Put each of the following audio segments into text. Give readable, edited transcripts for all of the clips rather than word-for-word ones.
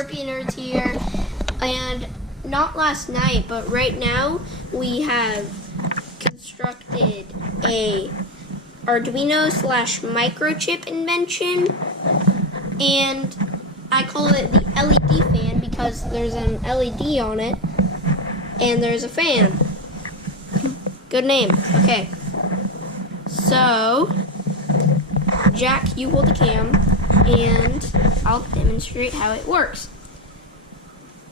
Derpy Nerds here, and not last night, but right now we have constructed a Arduino / microchip invention, and I call it the LED fan because there's an LED on it, and there's a fan. Good name. Okay. So, Jack, you hold the cam, and I'll demonstrate how it works.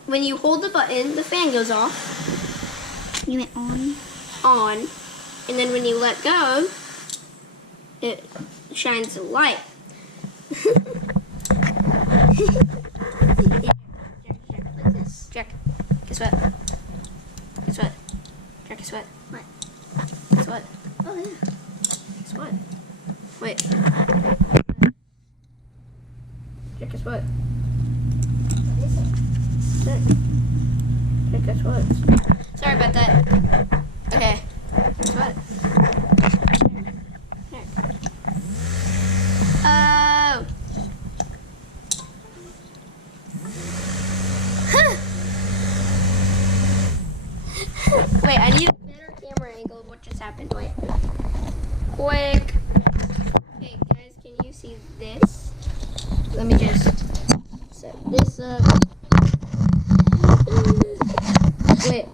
When you hold the button, the fan goes off. You went on? On. And then when you let go, it shines a light. Jack, guess what? Guess what? Jack, guess what? What? Guess what? Oh, yeah. Guess what? Wait. Jack, guess what? Jack, guess what? Sorry about that. Okay. Guess what? Here. Oh. Wait, I need a better camera angle of what just happened. Wait. Quick. Hey guys, can you see this? Let me just set this up. Wait.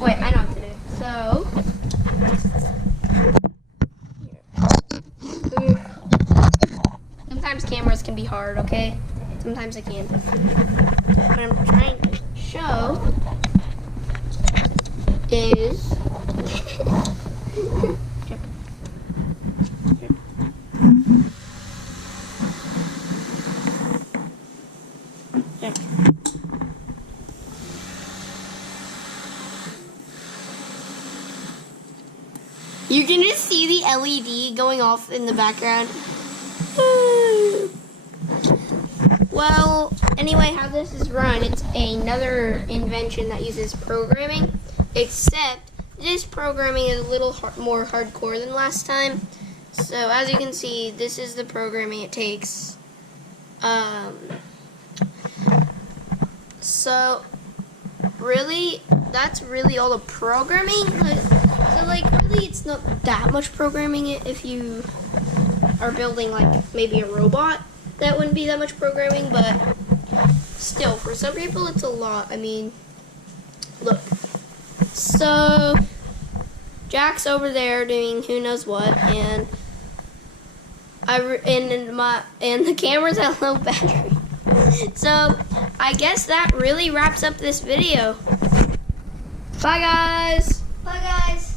Wait, I know what to do. So, sometimes cameras can be hard, okay? Sometimes I can. What I'm trying to show is you can just see the LED going off in the background. Well, anyway, how this is run, it's another invention that uses programming, except this programming is a little more hardcore than last time. So as you can see, this is the programming it takes. So really, that's really all the programming. So like really it's not that much programming if you are building like maybe a robot. That wouldn't be that much programming, but still, for some people it's a lot. I mean, look. So Jack's over there doing who knows what, and the camera's at low battery. So I guess that really wraps up this video. Bye guys. Bye, guys.